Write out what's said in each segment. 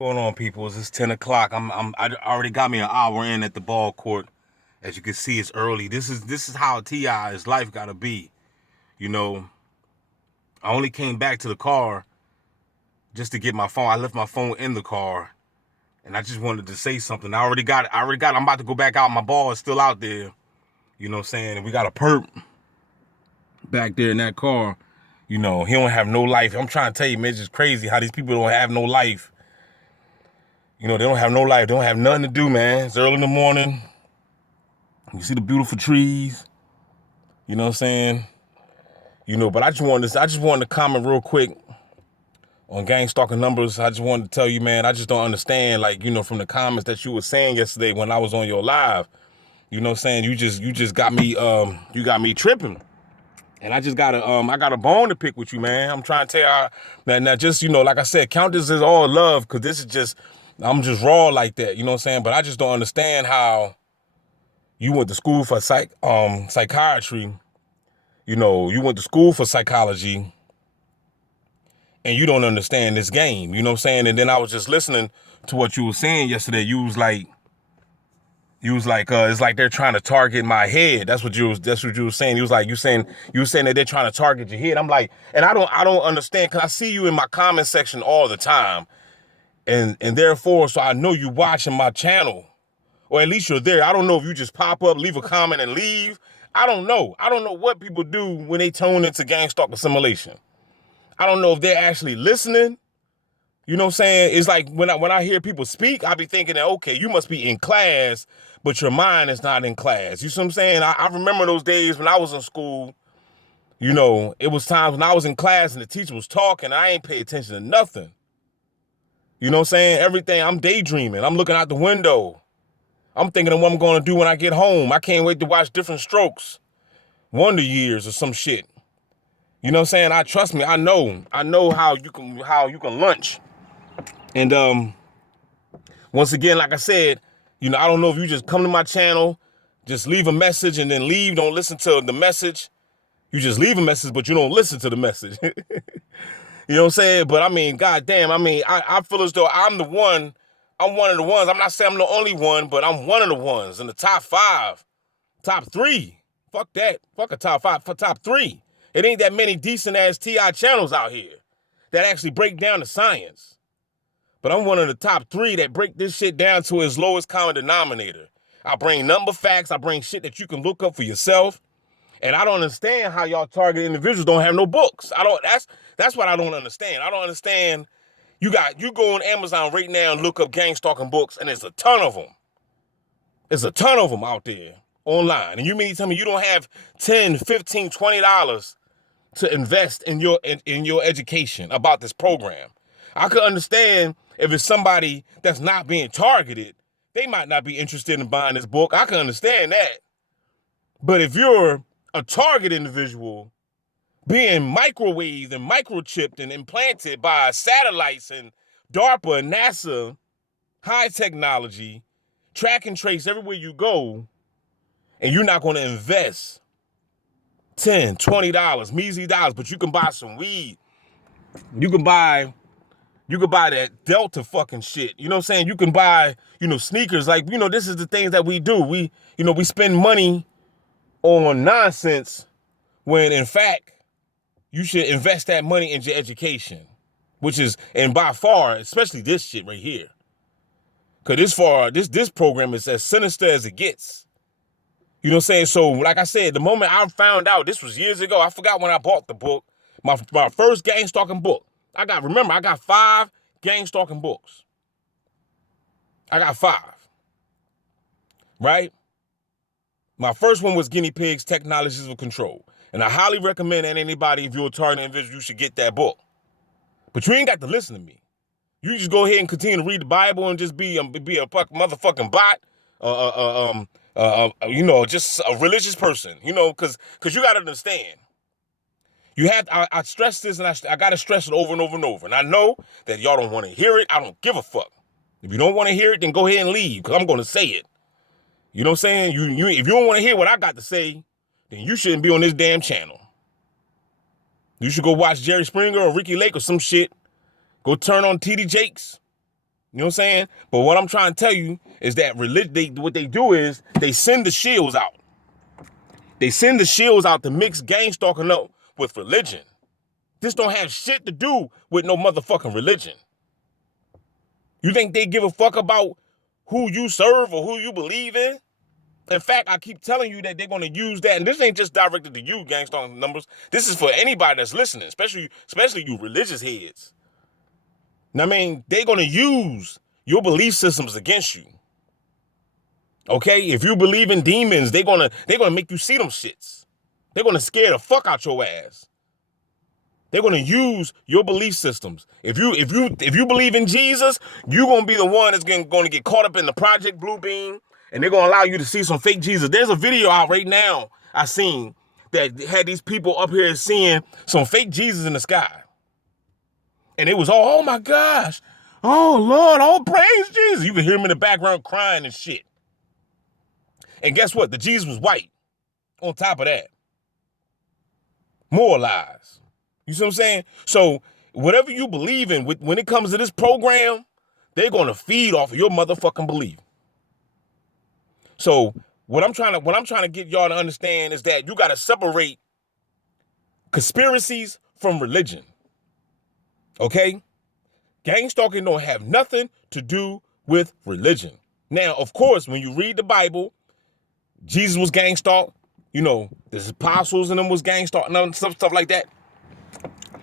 Going on, people? It's 10 o'clock. I already got me an hour in at the ball court. As you can see, it's early. This is how T.I.'s life gotta be. You know, I only came back to the car just to get my phone. I left my phone in the car, and I just wanted to say something. I already got it. I'm about to go back out. My ball is still out there. You know what I'm saying? And we got a perp back there in that car. You know, he don't have no life. I'm trying to tell you, man, it's just crazy how these people don't have no life. You know, they don't have no life. They don't have nothing to do, man. It's early in the morning. You see the beautiful trees. You know what I'm saying? You know, but I just wanted to comment real quick on gang stalking numbers. I just wanted to tell you, man, I just don't understand, like, you know, from the comments that you were saying yesterday when I was on your live. You know what I'm saying? You just got me you got me tripping. And I got a bone to pick with you, man. I'm trying to tell you that now just, you know, like I said, count this as all love, because this is just I'm just raw like that, you know what I'm saying? But I just don't understand how you went to school for psychiatry. You know, you went to school for psychology and you don't understand this game. You know what I'm saying? And then I was just listening to what you were saying yesterday. You was like, it's like they're trying to target my head. That's what you were saying. You were saying that they're trying to target your head. I'm like, and I don't understand, because I see you in my comment section all the time. And therefore, so I know you watching my channel. Or at least you're there. I don't know if you just pop up, leave a comment, and leave. I don't know. I don't know what people do when they tune into gang stalk assimilation. I don't know if they're actually listening. You know what I'm saying? It's like when I hear people speak, I be thinking that, okay, you must be in class, but your mind is not in class. You see what I'm saying? I remember those days when I was in school. You know, it was times when I was in class and the teacher was talking and I ain't pay attention to nothing. You know what I'm saying? Everything, I'm daydreaming. I'm looking out the window. I'm thinking of what I'm going to do when I get home. I can't wait to watch Different Strokes, Wonder Years, or some shit. You know what I'm saying? Trust me. I know how you can lunch. And once again, like I said, you know, I don't know if you just come to my channel, just leave a message and then leave. Don't listen to the message. You just leave a message, but you don't listen to the message. You know what I'm saying? But I mean, goddamn, I feel as though I'm the one. I'm one of the ones. I'm not saying I'm the only one, but I'm one of the ones in the top five. Top three. Fuck that. Fuck a top five. For top three. It ain't that many decent ass TI channels out here that actually break down the science. But I'm one of the top three that break this shit down to its lowest common denominator. I bring number facts. I bring shit that you can look up for yourself. And I don't understand how y'all target individuals don't have no books. That's what I don't understand. I don't understand. You go on Amazon right now and look up gang stalking books, and there's a ton of them. There's a ton of them out there online. And you mean to tell me you don't have 10, 15, $20 to invest in your education about this program? I could understand if it's somebody that's not being targeted, they might not be interested in buying this book. I can understand that. But if you're a target individual being microwaved and microchipped and implanted by satellites and DARPA and NASA, high technology, track and trace everywhere you go, and you're not going to invest 10, $20, measly dollars, but you can buy some weed. You can buy that Delta fucking shit. You know what I'm saying? You can buy, sneakers. Like, this is the things that we do. We spend money on nonsense when in fact you should invest that money into your education, which is, and by far, especially this shit right here. Cause this program is as sinister as it gets. You know what I'm saying? So, like I said, the moment I found out, this was years ago. I forgot when I bought the book, my first gang stalking book. I got 5 gang stalking books. I got 5, right? My first one was Guinea Pigs, Technologies of Control. And I highly recommend that anybody, if you're a target individual, you should get that book. But you ain't got to listen to me. You just go ahead and continue to read the Bible and just be a motherfucking bot, just a religious person, because you got to understand. You have, I stress this, and I got to stress it over and over and over. And I know that y'all don't want to hear it. I don't give a fuck. If you don't want to hear it, then go ahead and leave, because I'm going to say it. You know what I'm saying? If you don't want to hear what I got to say, then you shouldn't be on this damn channel. You should go watch Jerry Springer or Ricky Lake or some shit. Go turn on TD Jakes. You know what I'm saying? But what I'm trying to tell you is that what they do is they send the shields out. They send the shields out to mix gang stalking up with religion. This don't have shit to do with no motherfucking religion. You think they give a fuck about who you serve or who you believe in? In fact, I keep telling you that they're going to use that, and this ain't just directed to you, gang stalking numbers. This is for anybody that's listening, especially you religious heads. Now, I mean, they're going to use your belief systems against you. Okay? If you believe in demons, they're gonna make you see them shits. They're gonna scare the fuck out your ass. They're gonna use your belief systems. If you believe in Jesus, you're gonna be the one that's gonna get caught up in the Project Bluebeam, and they're gonna allow you to see some fake Jesus. There's a video out right now I seen that had these people up here seeing some fake Jesus in the sky. And it was all, oh my gosh, oh Lord, oh praise Jesus. You can hear him in the background crying and shit. And guess what? The Jesus was white. On top of that, more lies. You see what I'm saying? So whatever you believe in, when it comes to this program, they're gonna feed off of your motherfucking belief. So what I'm trying to get y'all to understand is that you gotta separate conspiracies from religion. Okay? Gang stalking don't have nothing to do with religion. Now, of course, when you read the Bible, Jesus was gang stalked. You know, the apostles and them was gang stalked and stuff like that.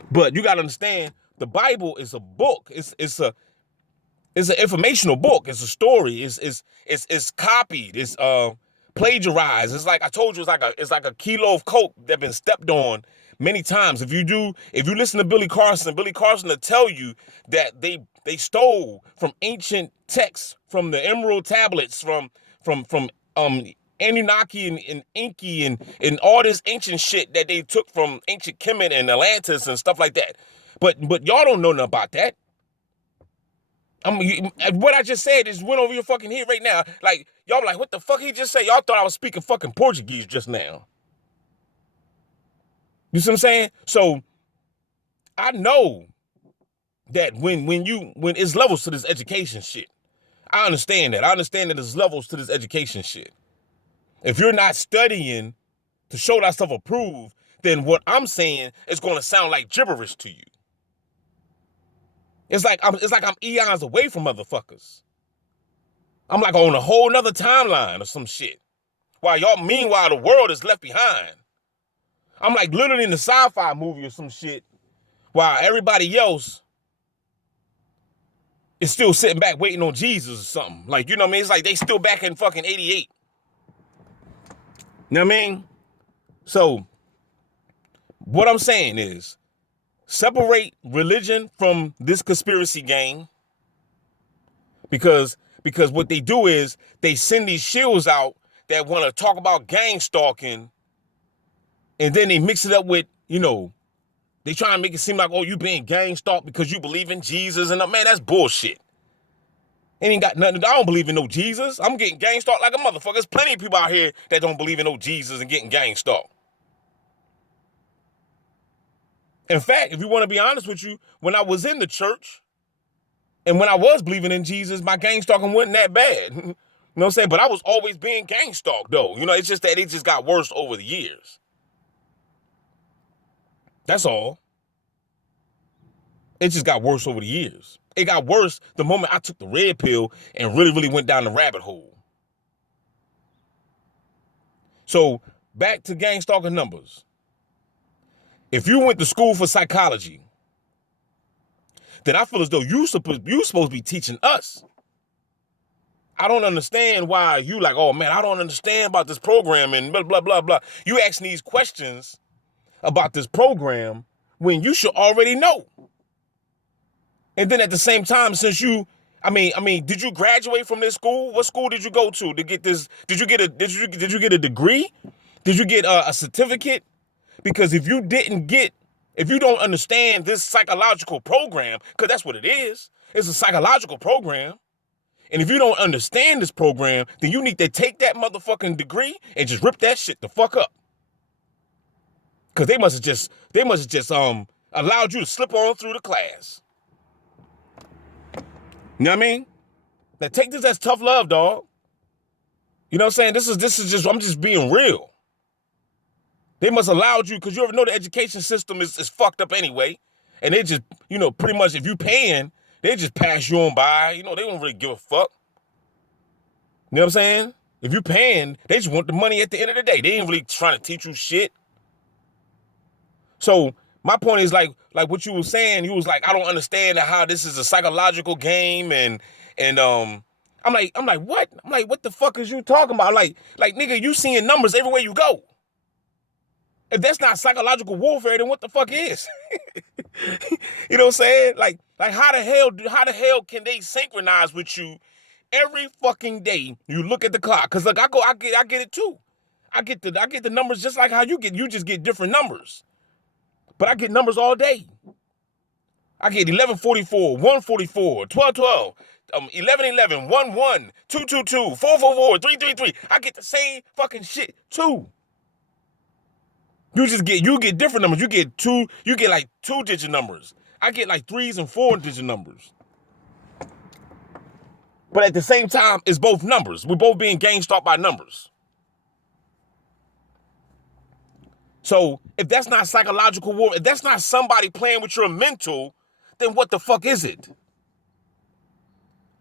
But you gotta understand, the Bible is a book. It's an informational book. It's a story. It's copied. It's plagiarized. It's like I told you. It's like a kilo of coke that been stepped on many times. If you listen to Billy Carson will tell you that they stole from ancient texts, from the Emerald tablets, from Anunnaki and Enki and all this ancient shit that they took from ancient Kemet and Atlantis and stuff like that. But y'all don't know nothing about that. What I just said just went over your fucking head right now. Like, y'all like, what the fuck he just said? Y'all thought I was speaking fucking Portuguese just now. You see what I'm saying? So I know that when it's levels to this education shit. I understand that. I understand that there's levels to this education shit. If you're not studying to show that stuff approved, then what I'm saying is going to sound like gibberish to you. It's like I'm eons away from motherfuckers. I'm like on a whole nother timeline or some shit. Meanwhile, the world is left behind. I'm like literally in the sci-fi movie or some shit, while everybody else is still sitting back waiting on Jesus or something. Like, you know what I mean? It's like they still back in fucking 88. You know what I mean? So, what I'm saying is, separate religion from this conspiracy gang, because what they do is they send these shills out that want to talk about gang stalking, and then they mix it up with, you know, they try and make it seem like, oh, you being gang stalked because you believe in Jesus, and man, that's bullshit. It ain't got nothing. I don't believe in no Jesus. I'm getting gang stalked like a motherfucker. There's plenty of people out here that don't believe in no Jesus and getting gang stalked. In fact, if you want to be honest with you, when I was in the church and when I was believing in Jesus, my gang stalking wasn't that bad. You know what I'm saying? But I was always being gang stalked, though. You know, it's just that it just got worse over the years. That's all. It just got worse over the years. It got worse the moment I took the red pill and really, really went down the rabbit hole. So back to gang stalking numbers. If you went to school for psychology, then I feel as though you supposed to be teaching us. I don't understand why you like, oh man, I don't understand about this program and blah, blah, blah, blah. You asking these questions about this program when you should already know. And then at the same time, since did you graduate from this school? What school did you go to get this? Did you get a degree? Did you get a certificate? Because if you don't understand this psychological program, because that's what it is, it's a psychological program. And if you don't understand this program, then you need to take that motherfucking degree and just rip that shit the fuck up. Because they must have just allowed you to slip on through the class. You know what I mean? Now take this as tough love, dog. You know what I'm saying? This is just, I'm just being real. They must allow you, because you ever know the education system is fucked up anyway. And they just, pretty much if you paying, they just pass you on by. They don't really give a fuck. You know what I'm saying? If you paying, they just want the money at the end of the day. They ain't really trying to teach you shit. So my point is like what you were saying, you was like, I don't understand how this is a psychological game and I'm like, what? I'm like, what the fuck is you talking about? Like nigga, you seeing numbers everywhere you go. If that's not psychological warfare, then what the fuck is? You know what I'm saying? Like how the hell can they synchronize with you every fucking day? You look at the clock, cause look, I get it too. I get the numbers just like how you just get different numbers. But I get numbers all day. I get 1144, 144, 1212, 1111, 11, 222, 444, 333. I get the same fucking shit too. You get different numbers. You get like 2-digit numbers. I get like 3s and 4-digit numbers. But at the same time, it's both numbers. We're both being game stalked by numbers. So if that's not psychological war, if that's not somebody playing with your mental, then what the fuck is it?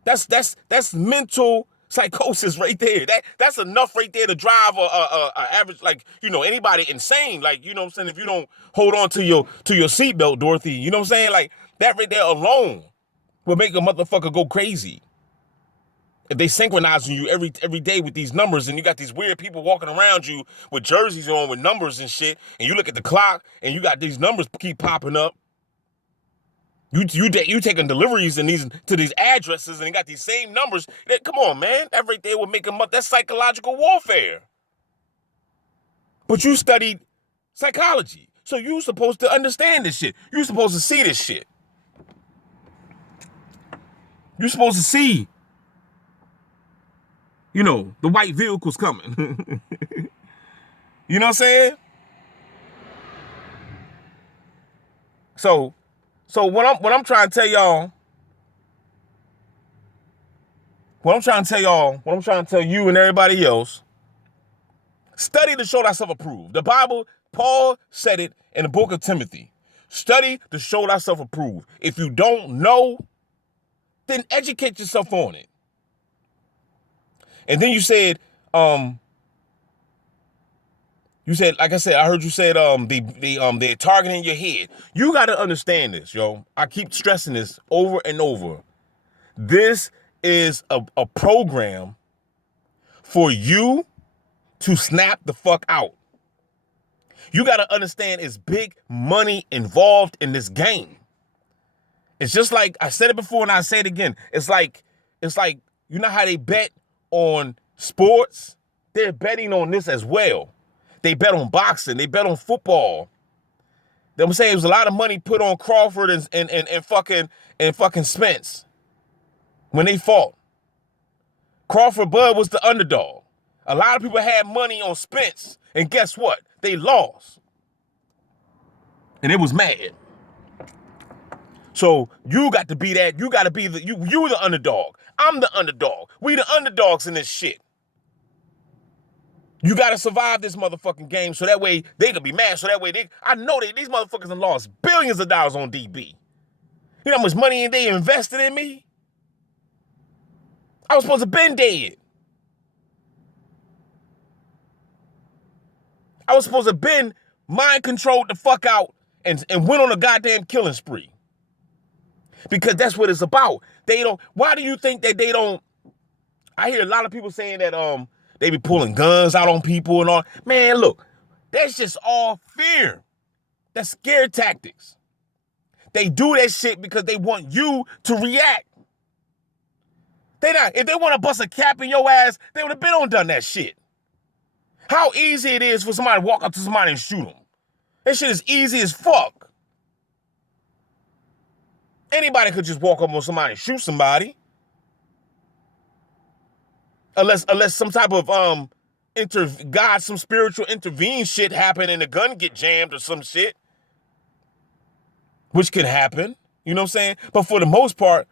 That's mental psychosis right there. That's enough right there to drive a average, like, anybody insane. Like, you know what I'm saying? If you don't hold on to your seatbelt, Dorothy, you know what I'm saying? Like, that right there alone will make a motherfucker go crazy. If they synchronizing you every day with these numbers, and you got these weird people walking around you with jerseys on with numbers and shit, and you look at the clock and you got these numbers keep popping up. You taking deliveries to these addresses and they got these same numbers. Come on, man. That right there will make them up. That's psychological warfare. But you studied psychology, so you supposed to understand this shit. You supposed to see this shit. You supposed to see, the white vehicles coming. You know what I'm saying? So what I'm trying to tell y'all, what I'm trying to tell you and everybody else, study to show thyself approved. The Bible, Paul said it in the book of Timothy. Study to show thyself approved. If you don't know, then educate yourself on it. And then you said, like I said, I heard you said, they're targeting your head. You got to understand this, yo. I keep stressing this over and over. This is a program for you to snap the fuck out. You got to understand it's big money involved in this game. It's just like, I said it before and I say it again. It's like, you know how they bet on sports? They're betting on this as well. They bet on boxing. They bet on football. I'm saying there's a lot of money put on Crawford and fucking Spence when they fought. Crawford Bud was the underdog. A lot of people had money on Spence, and guess what? They lost. And it was mad. So you got to be that. You got to be you the underdog. I'm the underdog. We the underdogs in this shit. You got to survive this motherfucking game so that way they can be mad. So that way I know these motherfuckers have lost billions of dollars on DB. You know how much money they invested in me? I was supposed to been dead. I was supposed to been mind controlled the fuck out and went on a goddamn killing spree. Because that's what it's about. Why do you think that they don't? I hear a lot of people saying that they be pulling guns out on people and all. Man, look, that's just all fear. That's scare tactics. They do that shit because they want you to react. If they want to bust a cap in your ass, they would have been on done that shit. How easy it is for somebody to walk up to somebody and shoot them. That shit is easy as fuck. Anybody could just walk up on somebody and shoot somebody. Unless some type of some spiritual intervene shit happen and the gun get jammed or some shit. Which could happen. You know what I'm saying? But for the most part,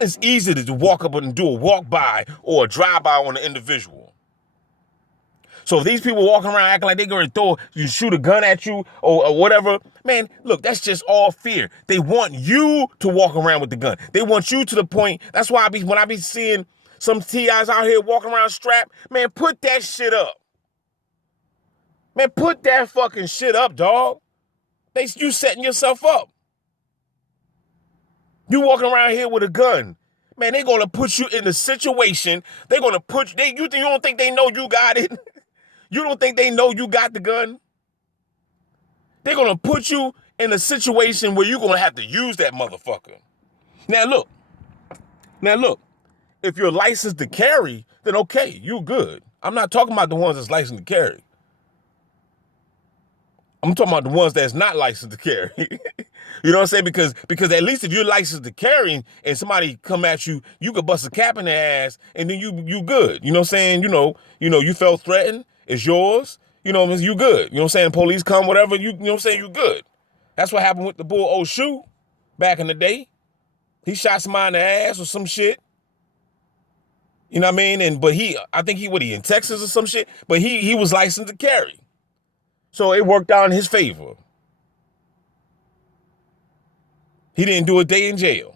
It's easy to walk up and do a walk by or a drive by on an individual. So if these people walking around acting like they're going to shoot a gun at you or whatever, man, look, that's just all fear. They want you to walk around with the gun. They want you to the point. That's why when I be seeing some TIs out here walking around strapped, man, put that shit up. Man, put that fucking shit up, dog. You setting yourself up. You walking around here with a gun. Man, they're going to put you in a situation. They're going to put you, you don't think they know you got it? You don't think they know you got the gun? They're going to put you in a situation where you're going to have to use that motherfucker. Now look, if you're licensed to carry, then okay, you're good. I'm not talking about the ones that's licensed to carry. I'm talking about the ones that's not licensed to carry. You know what I'm saying? Because at least if you're licensed to carry and somebody come at you, you could bust a cap in their ass and then you good. You know what I'm saying? You felt threatened. It's yours. You know what I'm saying? You good. You know what I'm saying? Police come, whatever. You know what I'm saying? You good. That's what happened with the bull Oshu back in the day. He shot somebody in the ass or some shit. You know what I mean? But I think he in Texas or some shit. But he was licensed to carry. So it worked out in his favor. He didn't do a day in jail.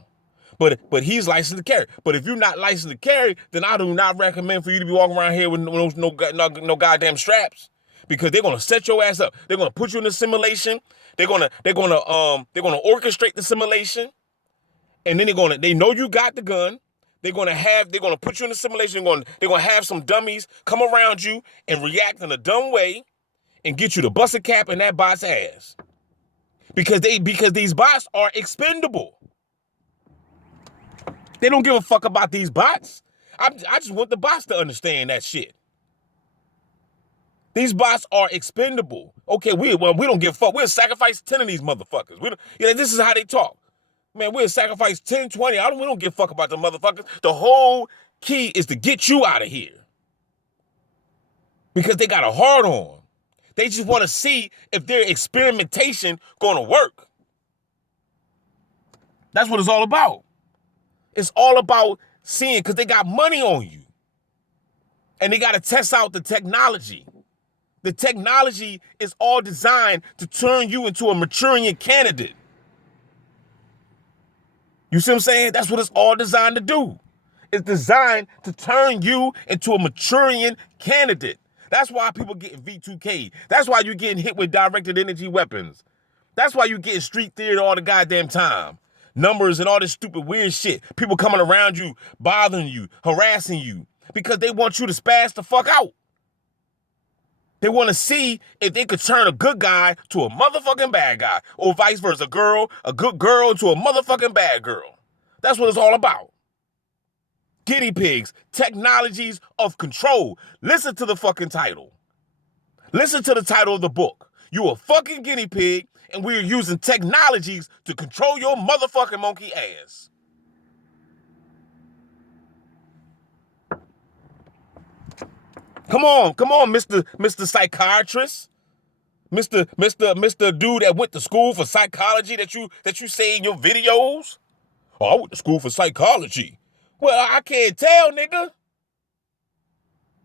But he's licensed to carry. But if you're not licensed to carry, then I do not recommend for you to be walking around here with no goddamn straps. Because they're gonna set your ass up. They're gonna put you in a simulation. They're gonna orchestrate the simulation. And then they know you got the gun. They're gonna put you in a simulation. They're gonna have some dummies come around you and react in a dumb way and get you to bust a cap in that bot's ass. Because these bots are expendable. They don't give a fuck about these bots. I just want the bots to understand that shit. These bots are expendable. Okay, we don't give a fuck. We'll sacrifice 10 of these motherfuckers. This is how they talk. Man, we'll sacrifice 10, 20. We don't give a fuck about the motherfuckers. The whole key is to get you out of here. Because they got a hard on. They just want to see if their experimentation going to work. That's what it's all about. It's all about seeing, because they got money on you. And they got to test out the technology. The technology is all designed to turn you into a maturing candidate. You see what I'm saying? That's what it's all designed to do. It's designed to turn you into a maturing candidate. That's why people getting V2K. That's why you're getting hit with directed energy weapons. That's why you're getting street theater all the goddamn time. Numbers and all this stupid weird shit. People coming around you, bothering you, harassing you. Because they want you to spaz the fuck out. They want to see if they could turn a good guy to a motherfucking bad guy. Or vice versa, a good girl to a motherfucking bad girl. That's what it's all about. Guinea pigs, technologies of control. Listen to the fucking title. Listen to the title of the book. You a fucking guinea pig, and we're using technologies to control your motherfucking monkey ass. Come on, Mr. Psychiatrist. Mr. Dude that went to school for psychology that you say in your videos. Oh, I went to school for psychology. Well, I can't tell, nigga.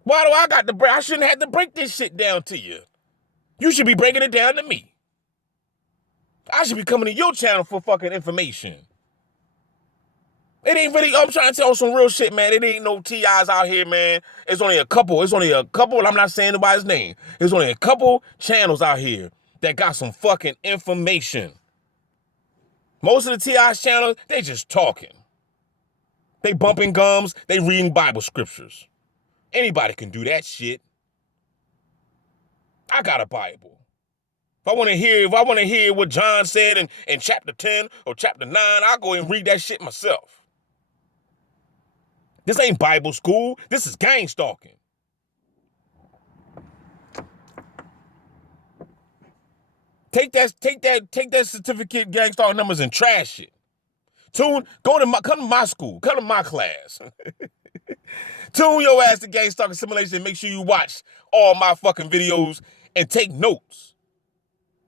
Why do I got to break? I shouldn't have to break this shit down to you. You should be breaking it down to me. I should be coming to your channel for fucking information. It ain't really, I'm trying to tell some real shit, man. It ain't no TIs out here, man. It's only a couple, and I'm not saying nobody's name. There's only a couple channels out here that got some fucking information. Most of the TI's channels, they just talking. They bumping gums, they reading Bible scriptures. Anybody can do that shit. I got a Bible. If I want to hear what John said in chapter 10 or chapter 9, I'll go and read that shit myself. This ain't Bible school. This is gang stalking. Take that certificate gang stalking numbers and trash it. Come to my school. Come to my class. Tune your ass to gang stalking simulation and make sure you watch all my fucking videos and take notes.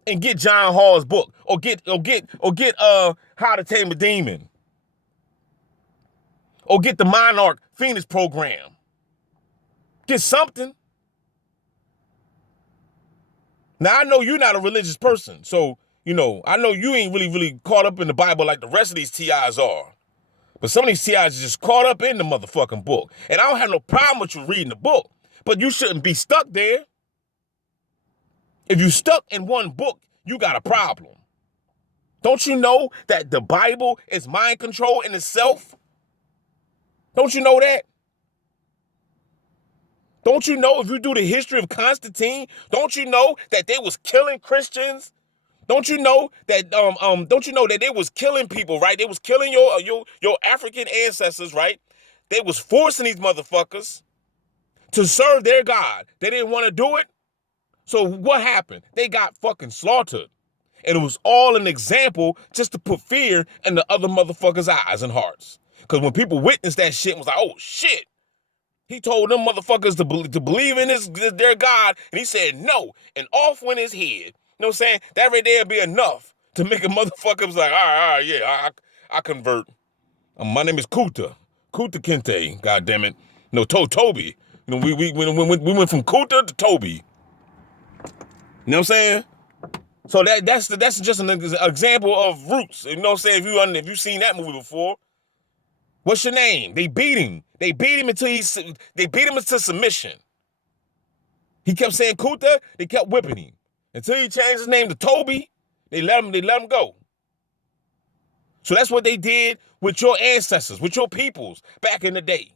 And get John Hall's book. Or get How to Tame a Demon. Or get the Monarch Phoenix program. Get something. Now, I know you're not a religious person, so, I know you ain't really caught up in the Bible like the rest of these TIs are. But some of these TIs are just caught up in the motherfucking book. And I don't have no problem with you reading the book, but you shouldn't be stuck there. If you stuck in one book, you got a problem. Don't you know that the Bible is mind control in itself? Don't you know that? Don't you know, if you do the history of Constantine, don't you know that they was killing Christians? Don't you know that they was killing people, right? They was killing your African ancestors, right? They was forcing these motherfuckers to serve their God. They didn't want to do it. So what happened? They got fucking slaughtered. And it was all an example just to put fear in the other motherfuckers' eyes and hearts. Because when people witnessed that shit and was like, oh shit, he told them motherfuckers to believe in their God, and he said no, and off went his head. You know what I'm saying? That right there be enough to make a motherfucker was like, all right, yeah, I convert. My name is Kuta Kinte, God damn it. No, Toby. We went from Kuta to Toby. You know what I'm saying? So that's just an example of roots. You know what I'm saying? If you've seen that movie before, what's your name? They beat him. They beat him into submission. He kept saying Kuta. They kept whipping him until he changed his name to Toby. They let him go. So that's what they did with your ancestors, with your peoples back in the day,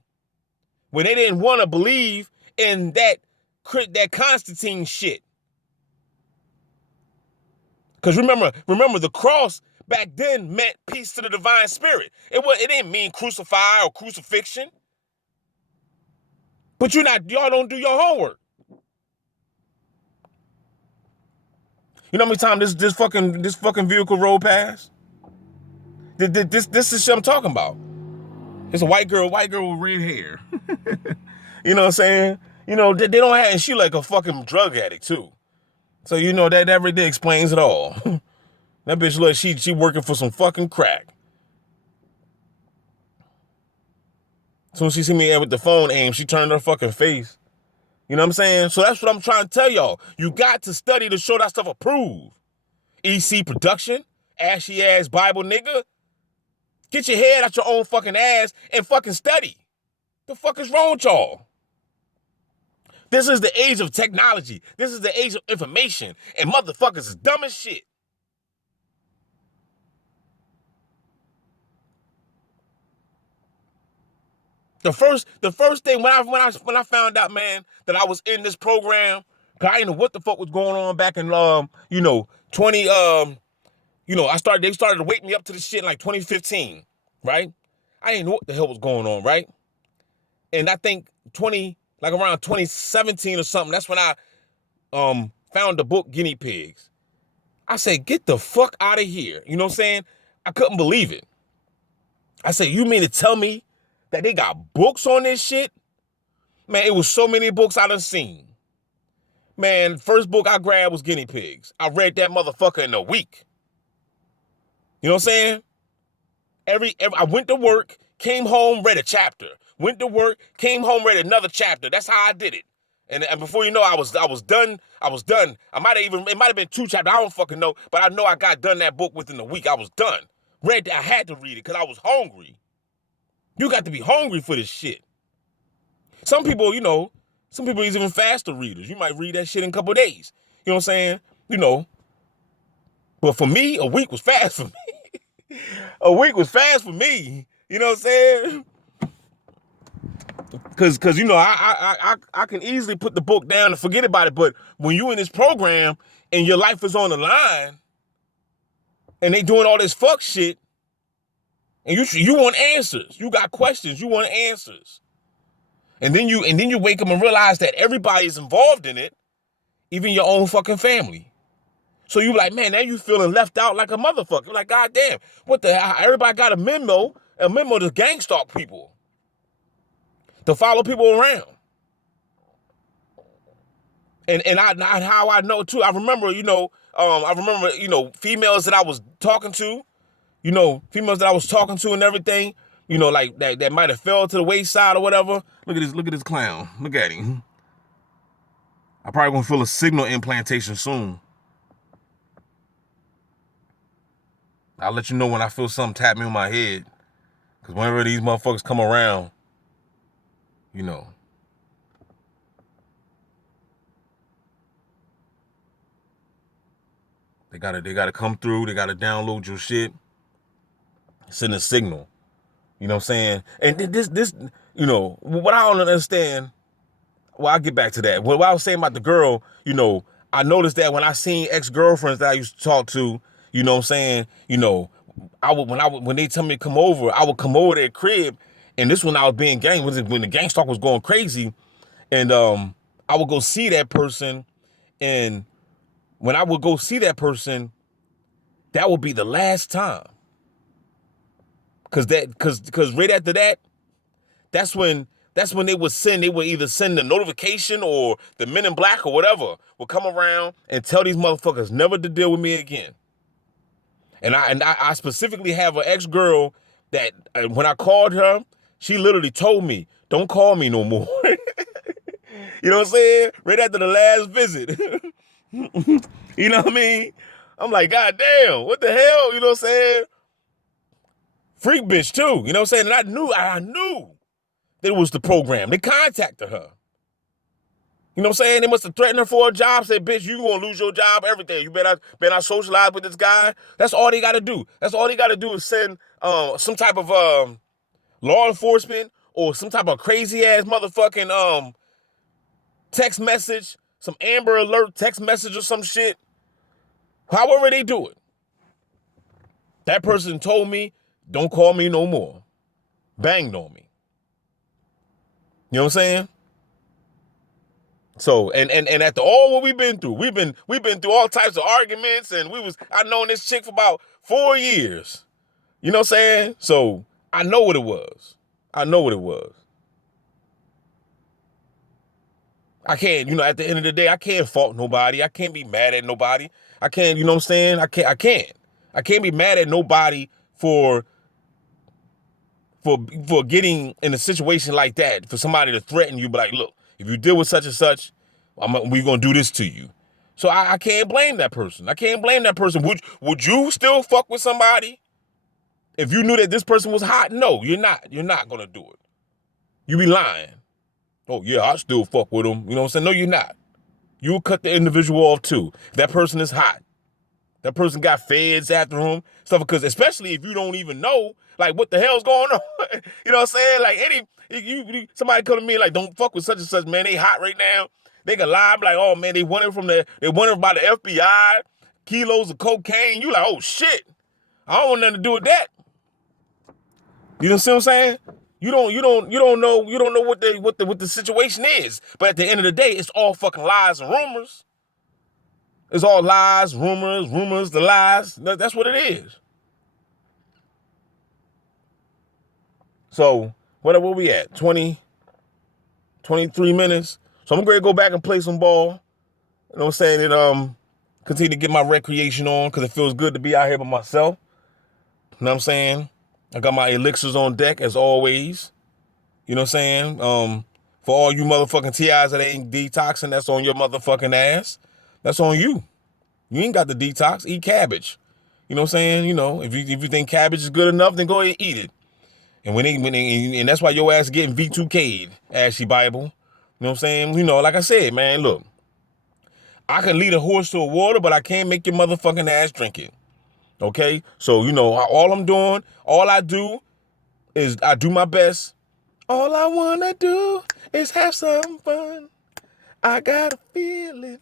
when they didn't want to believe in that Constantine shit. Because remember, the cross back then meant peace to the divine spirit. It didn't mean crucify or crucifixion. But y'all don't do your homework. You know how many times this fucking vehicle rolled past? This is shit I'm talking about. It's a white girl with red hair. You know what I'm saying? They don't have, and she like a fucking drug addict too. So that every day explains it all. That bitch look, she working for some fucking crack. As soon as she see me with the phone aim, she turned her fucking face. You know what I'm saying? So that's what I'm trying to tell y'all. You got to study to show that stuff approved. EC Production, ashy ass Bible nigga. Get your head out your own fucking ass and fucking study. The fuck is wrong with y'all? This is the age of technology. This is the age of information. And motherfuckers is dumb as shit. The first thing when I found out, man, that I was in this program, cause I didn't know what the fuck was going on back in 20 they started to wake me up to this shit in like 2015, right? I didn't know what the hell was going on, right? And I think around 2017 or something, that's when I found the book Guinea Pigs. I said, get the fuck out of here. You know what I'm saying? I couldn't believe it. I said, you mean to tell me that they got books on this shit? Man, it was so many books I done seen. Man, first book I grabbed was Guinea Pigs. I read that motherfucker in a week. You know what I'm saying? I went to work, came home, read a chapter. Went to work, came home, read another chapter. That's how I did it. And before you know, I was done. It might have been 2 chapters. I don't fucking know. But I know I got done that book within a week. I was done. Read that. I had to read it because I was hungry. You got to be hungry for this shit. Some people is even faster readers. You might read that shit in a couple of days. You know what I'm saying? But for me, a week was fast for me. A week was fast for me. You know what I'm saying? Cause I can easily put the book down and forget about it. But when you in this program and your life is on the line and they doing all this fuck shit, and you want answers. You got questions, you want answers. And then you wake up and realize that everybody's involved in it, even your own fucking family. So you like, man, now you feeling left out like a motherfucker. Like, goddamn, what the hell? Everybody got a memo to gang stalk people, to follow people around. And how I know too. I remember, females that I was talking to, and everything. you know, like that might have fell to the wayside or whatever. Look at this clown. Look at him. I probably gonna feel a signal implantation soon. I'll let you know when I feel something tap me on my head. Cause whenever these motherfuckers come around, you know. They gotta come through, they gotta download your shit, send a signal. You know what I'm saying? And this, you know, what I don't understand, well, I'll get back to that. What I was saying about the girl, you know, I noticed that when I seen ex-girlfriends that I used to talk to, you know what I'm saying, you know, when they tell me to come over, I would come over to their crib, and this when I was being gang, when the gang talk was going crazy, and I would go see that person, and when I would go see that person, that would be the last time. Cause right after that, that's when they would either send the notification or the Men in Black or whatever would come around and tell these motherfuckers never to deal with me again. And I specifically have an ex-girl that when I called her, she literally told me, don't call me no more. You know what I'm saying? Right after the last visit. You know what I mean? I'm like, God damn, what the hell? You know what I'm saying? Freak bitch too. You know what I'm saying? And I knew that it was the program. They contacted her. You know what I'm saying? They must have threatened her for a job. Said, bitch, you gonna lose your job, everything. You better not socialize with this guy. That's all they gotta do. That's all they gotta do is send some type of law enforcement or some type of crazy ass motherfucking text message, some Amber Alert text message or some shit. However they do it. That person told me, don't call me no more. Banged on me. You know what I'm saying? So and after all what we've been through, we've been through all types of arguments, and I known this chick for about 4 years. You know what I'm saying? So I know what it was. I know what it was. I can't, you know, at the end of the day, I can't fault nobody. I can't be mad at nobody. I can't, you know what I'm saying? I can't be mad at nobody for getting in a situation like that, for somebody to threaten you, but like, look, if you deal with such and such, we're gonna do this to you. So I can't blame that person. I can't blame that person. Would you still fuck with somebody if you knew that this person was hot? No, you're not. You're not gonna do it. You be lying. Oh yeah, I still fuck with them. You know what I'm saying? No, you're not. You'll cut the individual off too. If that person is hot. That person got feds after him, stuff, because especially if you don't even know, like, what the hell's going on. You know what I'm saying? Like, somebody come to me like, don't fuck with such and such, man. They hot right now. They can lie, like, oh man, they wanted by the FBI, kilos of cocaine. You like, oh shit, I don't want nothing to do with that. You know what I'm saying? You don't know what the situation is. But at the end of the day, it's all fucking lies and rumors. It's all lies, rumors, the lies. That's what it is. So, where we at? 20, 23 minutes. So I'm going to go back and play some ball. You know what I'm saying? And continue to get my recreation on because it feels good to be out here by myself. You know what I'm saying? I got my elixirs on deck as always. You know what I'm saying? For all you motherfucking TIs that ain't detoxing, that's on your motherfucking ass. That's on you. You ain't got the detox. Eat cabbage. You know what I'm saying? You know, if you think cabbage is good enough, then go ahead and eat it. And and that's why your ass getting V2K'd, Ashy Bible. You know what I'm saying? You know, like I said, man, look. I can lead a horse to a water, but I can't make your motherfucking ass drink it. Okay? So, you know, all I do is I do my best. All I wanna do is have some fun. I got a feeling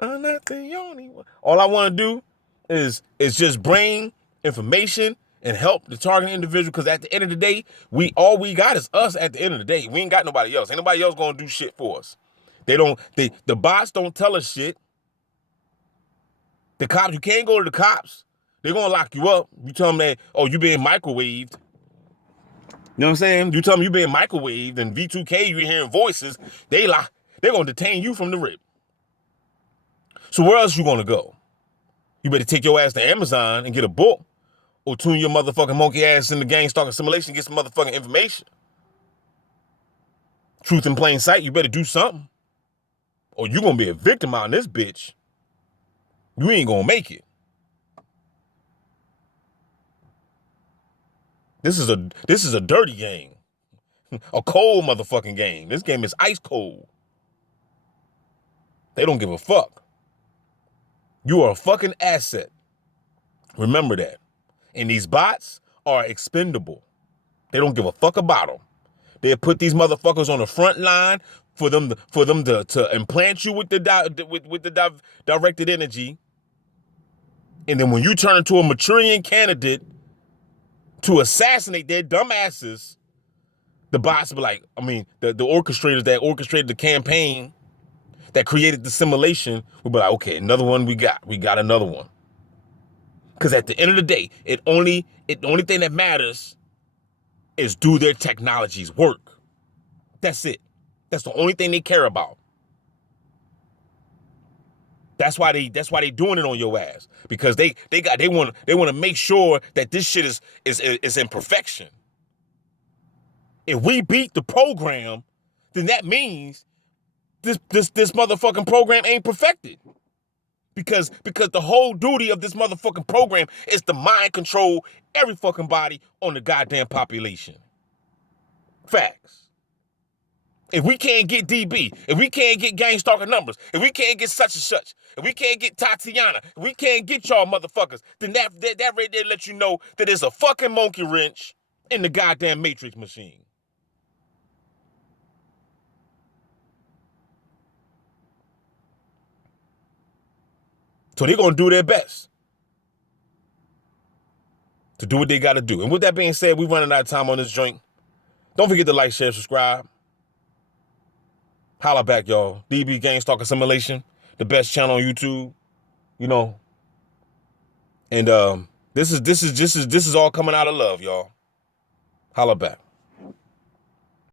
I'm not the only one. All I want to do is just bring information and help the target individual, because at the end of the day, all we got is us. At the end of the day, we ain't got nobody else. Ain't nobody else gonna do shit for us. The bots don't tell us shit. The cops, you can't go to the cops. They're gonna lock you up. You tell them that, oh, you being microwaved. You know what I'm saying? You tell them you being microwaved and V2K, you hearing voices. They're gonna detain you from the rip. So where else you gonna go? You better take your ass to Amazon and get a book, or tune your motherfucking monkey ass in the gang stalking simulation, get some motherfucking information. Truth in plain sight, you better do something. Or you gonna be a victim out in this bitch. You ain't gonna make it. This is a dirty game. A cold motherfucking game. This game is ice cold. They don't give a fuck. You are a fucking asset. Remember that. And these bots are expendable. They don't give a fuck about them. They put these motherfuckers on the front line for them to implant you with the directed energy. And then when you turn into a Manchurian candidate to assassinate their dumb asses, the bots be like, I mean, the orchestrators that orchestrated the campaign, that created the simulation, will be like, okay, another one we got another one. Because at the end of the day, the only thing that matters is, do their technologies work? That's it. That's the only thing they care about. That's why they doing it on your ass, because they want to make sure that this shit is in perfection. If we beat the program, then that means this motherfucking program ain't perfected. Because the whole duty of this motherfucking program is to mind control every fucking body on the goddamn population. Facts. If we can't get DB, if we can't get gang stalker numbers, if we can't get such and such, if we can't get Tatiana, if we can't get y'all motherfuckers, then that right there lets you know that there's a fucking monkey wrench in the goddamn matrix machine. So they're going to do their best to do what they got to do. And with that being said, we're running out of time on this joint. Don't forget to like, share, subscribe. Holla back, y'all. DB Gang Stalker Simulation, the best channel on YouTube, you know. And this is all coming out of love, y'all. Holla back.